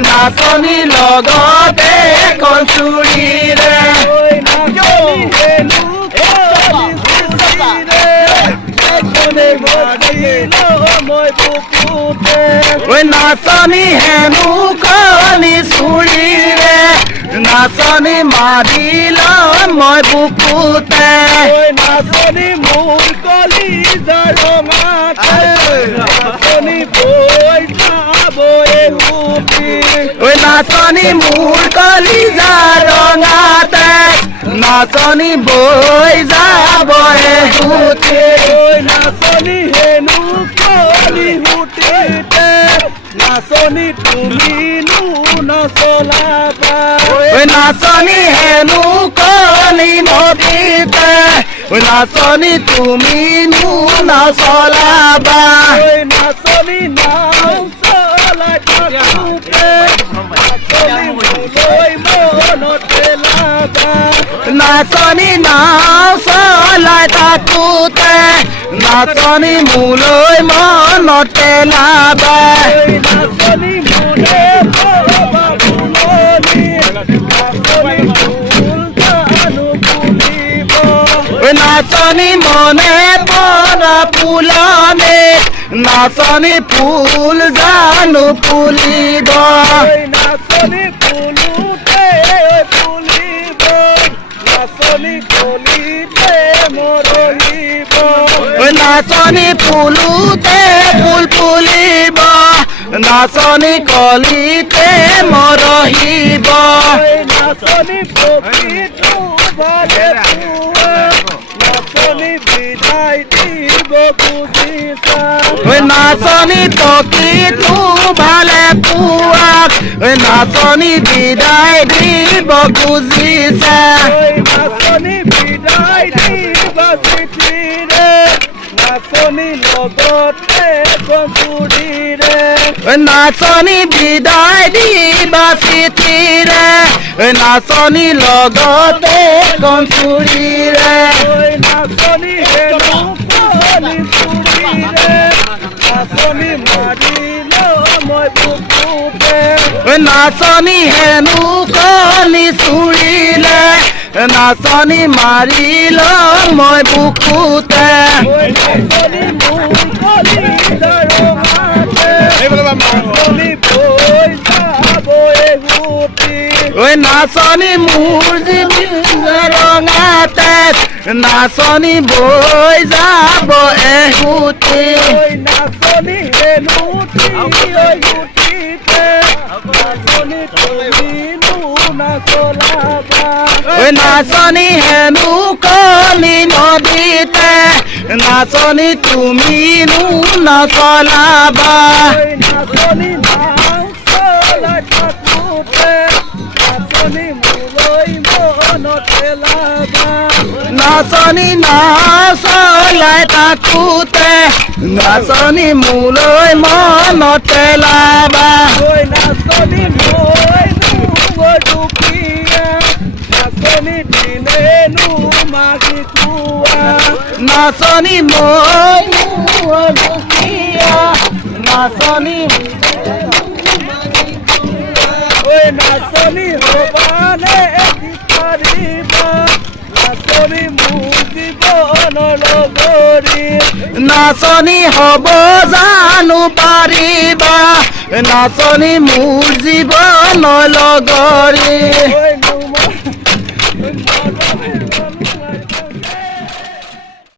নাচনি লগতে কনচুৰিৰে নাচনি হেনু কনি চুৰিৰে নাচনি মাৰিল মই বুকুতে নাচনি মোৰ কলি ৰঙাতে নাচনি বৈ যাব নাচনি মোৰ কলি ৰঙাতে নাচনি বৈ যাব এহুতি নাচনি হেনু কলি হুটিতে নাচনি তুমি নচলাবা নাচনি হেনু কলি নদীতে নাচনি তুমি নচলাবা নাচনি নাও চলাই থাকোতে নাচনি মোলৈ মনতে লাগা নাচনি নাও চলাই থাকোতে নাচনি মোলৈ মনতে লাবা নাচনি মনে পাবা ভুলনি নাচনি ভুল জানো ভুলিব নাচনি মনে পৰা ফুলনে নাচনি ফুল জানো ফুলিব নাচনি ফুলুতে ফুলিব নাচনি কলিতে মৰহিব নাচনি ফুলুতে ফুল ফুলিব নাচনি কলিতে মৰহিব নাচনি পবিত্ৰ ভালে পুৱা নাচনি বিদায় দিব বুজিছা নাচনি টকিটো ভালে পুৱাক নাচনি বিদায় দিব বুজিছে নাচনি বিদায় দিব চিঠিৰে নাচনি লগতে কনচুৰিৰে নাচনি বিদায় দিবা চিঠিৰে নাচনি লগতে কনচুৰিৰে নাচনি হেনু কলি চুৰিৰে নাচনি মাৰিল মই বুকুতে নাচনি হেনু কলি চুৰিলে নাচনি মাৰিল মই বুকুতে নাচনি মোৰ কলি ৰঙাতে নাচনি বৈ যাব এহুতি নাচনি মোৰ ৰঙাতে নাচনি বৈ যাব এহুতি নাচনি হেনু উঠিতে নাচনি তুমিনো নাচলাবা নাচনি হেনু কলি নদীতে নাচনি তুমি নচলাবা নাচনি নাও চলাই থাকোতে নাচনি মোলৈ মনতে লাগা নাচনি নচলাই থাকোতে নাচনি মোলৈ মনতে লাবা নাচনি মই দুখীয়া নাচনি দিনেনো মাগি খোৱা নাচনি মই দুখীয়া নাচনি নাচনি হবানে পাৰিবা নাচনি মোৰ জীৱন লগৰী নাচনি হ'ব জানো পাৰিবা নাচনি মোৰ জীৱন লগৰী